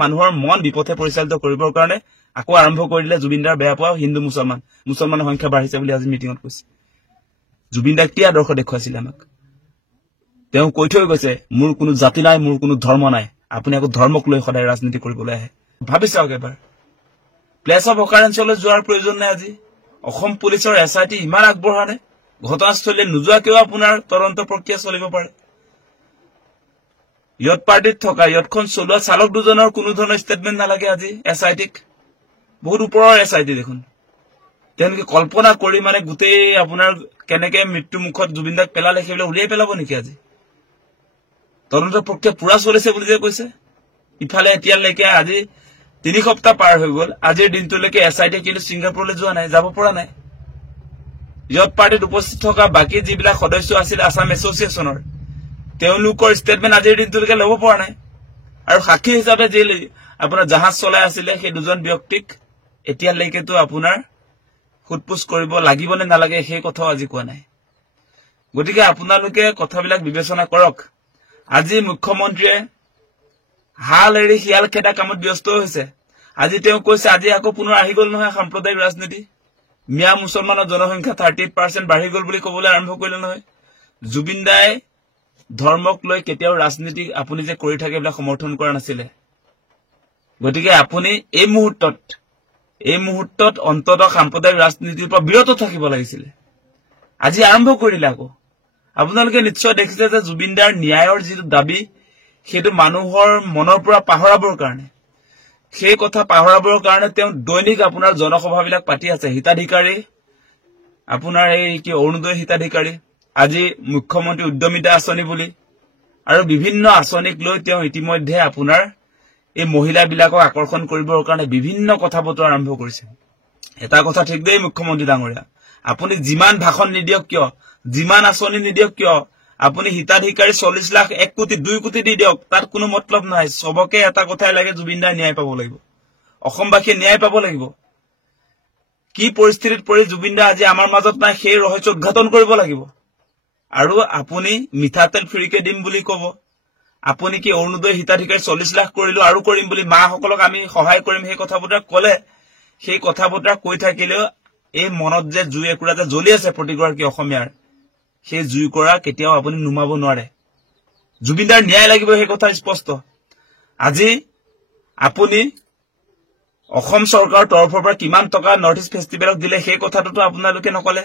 মানুহৰ মন বিপথে পৰিচালিত কৰিবৰ কাৰণে আকৌ আৰম্ভ কৰিলে জুবিনদাৰ বেয়া পোৱা হিন্দু মুছলমানৰ সংখ্যা বাঢ়িছে বুলি আজি মিটিঙত কৈছে জুবিনদাক কি আদৰ্শ দেখুৱাইছিল আমাক তেওঁ কৈ থৈ গৈছে মোৰ কোনো জাতি নাই মোৰ কোনো ধৰ্ম নাই আপুনি আকৌ ধৰ্মক লৈ সদায় ৰাজনীতি কৰিবলৈ আহে ভাবি চাওক এবাৰ প্লেস অফ অকাৰেন্সলৈ যোৱাৰ প্ৰয়োজন নাই আজি অসম পুলিচৰ এছআইটি ইমান আগবঢ়া নে ঘটনাস্থলীলৈ নোযোৱাকেও আপোনাৰ তদন্ত প্ৰক্ৰিয়া চলিব পাৰে ইয়ত পাৰ্টিত থকা ইয়তখন চলোৱা চালক দুজনৰ কোনো ধৰণৰ ষ্টেটমেণ্ট নালাগে আজি এছআইটিক বহুত ওপৰৰ এছআইটি দেখোন তেওঁলোকে কল্পনা কৰি মানে গোটেই আপোনাৰ কেনেকে মৃত্যু মুখত জুবিনদাক পেলালে সেইবিলাক উলিয়াই পেলাব নেকি আজি তদন্ত প্ৰক্ৰিয়া পুৰা চলিছে বুলি যে কৈছে ইফালে এতিয়ালৈকে আজি 3 সপ্তাহ পাৰ হৈ গল আজিৰ দিনটোলৈকে এছআইটি কিন্তু ছিংগাপুৰলৈ যোৱা নাই যাব পৰা নাই ইয়ত পাৰ্টিত উপস্থিত থকা বাকি যিবিলাক সদস্য আছিল আসাম এছ'চিয়েশ্যনৰ তেওঁলোকৰ ষ্টেটমেণ্ট আজিৰ দিনটোলৈকে ল'ব পৰা নাই আৰু সাক্ষী হিচাপে যে আপোনাৰ জাহাজ চলাই আছিলে সেই দুজন ব্যক্তিক এতিয়ালৈকেতো আপোনাৰ খুটপুছ কৰিব লাগিব নে নালাগে সেই কথাও আজি কোৱা নাই গতিকে আপোনালোকে কথাবিলাক বিবেচনা কৰক আজি মুখ্যমন্ত্ৰীয়ে হাল এৰি শিয়াল খেদা কামত ব্যস্ত হৈছে আজি তেওঁ কৈছে আজি আকৌ পুনৰ আহি গল নহয় সাম্প্ৰদায়িক ৰাজনীতি মিয়া মুছলমানৰ জনসংখ্যা 38% বাঢ়ি গল বুলি ক'বলৈ আৰম্ভ কৰিলে নহয় জুবিনদাই ধৰ্মক লৈ কেতিয়াও ৰাজনীতি আপুনি যে কৰি থাকে এইবিলাক সমৰ্থন কৰা নাছিলে গতিকে আপুনি এই মুহূৰ্তত অন্তত সাম্প্ৰদায়িক ৰাজনীতিৰ পৰা বিৰত থাকিব লাগিছিল আজি আৰম্ভ কৰিলে আকৌ আপোনালোকে নিশ্চয় দেখিছে যে জুবিনদাৰ ন্যায়ৰ যিটো দাবী সেইটো মানুহৰ মনৰ পৰা পাহৰাবৰ কাৰণে সেই কথা পাহৰাবৰ কাৰণে তেওঁ দৈনিক আপোনাৰ জনসভাবিলাক পাতি আছে হিতাধিকাৰী আপোনাৰ এই কি অৰুণোদয় হিতাধিকাৰী আজি মুখ্যমন্ত্ৰী উদ্যমিতা আঁচনি বুলি আৰু বিভিন্ন আঁচনিক লৈ তেওঁ ইতিমধ্যে আপোনাৰ এই মহিলাবিলাকক আকৰ্ষণ কৰিবৰ কাৰণে বিভিন্ন কথা বতৰা আৰম্ভ কৰিছে এটা কথা ঠিক দেই মুখ্যমন্ত্ৰী ডাঙৰীয়া আপুনি যিমান ভাষণ নিদিয়ক কিয় যিমান আঁচনি নিদিয়ক কিয় আপুনি হিতাধিকাৰী 40 লাখ 1 কোটি 2 কোটি দি দিয়ক তাত কোনো মতলব নাই সবকে এটা কথাই লাগে জুবিনদাই ন্যায় পাব লাগিব অসমবাসীয়ে ন্যায় পাব লাগিব কি পৰিস্থিতিত পৰি জুবিনদা আজি আমাৰ মাজত নাই সেই ৰহস্য উদ্ঘাটন কৰিব লাগিব আৰু আপুনি মিঠাতেল ফ্ৰীকে দিম বুলি ক'ব আপুনি কি অৰুণোদয় হিতাধিকাৰী 40 লাখ কৰিলো আৰু কৰিম বুলি মাসকলক আমি সহায় কৰিম সেই কথা বতৰা ক'লে সেই কথা বতৰা কৈ থাকিলেও এই মনত যে জুই একুৰা যে জ্বলি আছে প্ৰতিগৰাকী অসমীয়াৰ সেই জুই কৰা কেতিয়াও আপুনি নুমাব নোৱাৰে জুবিনদাৰ ন্যায় লাগিব সেই কথা স্পষ্ট আজি আপুনি অসম চৰকাৰৰ তৰফৰ পৰা কিমান টকা নৰ্থ ইষ্ট ফেষ্টিভেলক দিলে সেই কথাটো আপোনালোকে নকলে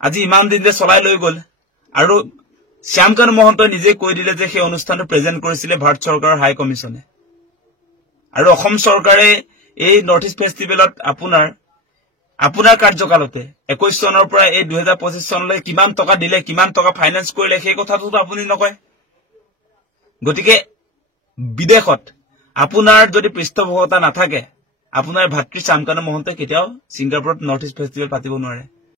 আজি ইমান দিন যে চলাই লৈ গল আৰু শ্যামকানু মহন্তই নিজে কৈ দিলে যে সেই অনুষ্ঠানটো প্ৰেজেন্ট কৰিছিলে ভাৰত চৰকাৰৰ হাই কমিছনে আৰু অসম চৰকাৰে এই নৰ্থ ইষ্ট ফেষ্টিভেলত আপোনাৰ কাৰ্যকালতে 21 চনৰ পৰা এই 2025 চনলৈ কিমান টকা দিলে কিমান টকা ফাইনান্স কৰিলে সেই কথাটো আপুনি নকয় গতিকে বিদেশত আপোনাৰ যদি পৃষ্ঠপোষকতা নাথাকে আপোনাৰ ভাতৃ শ্যামকানু মহন্তই কেতিয়াও ছিংগাপুৰত নৰ্থ ইষ্ট ফেষ্টিভেল পাতিব নোৱাৰে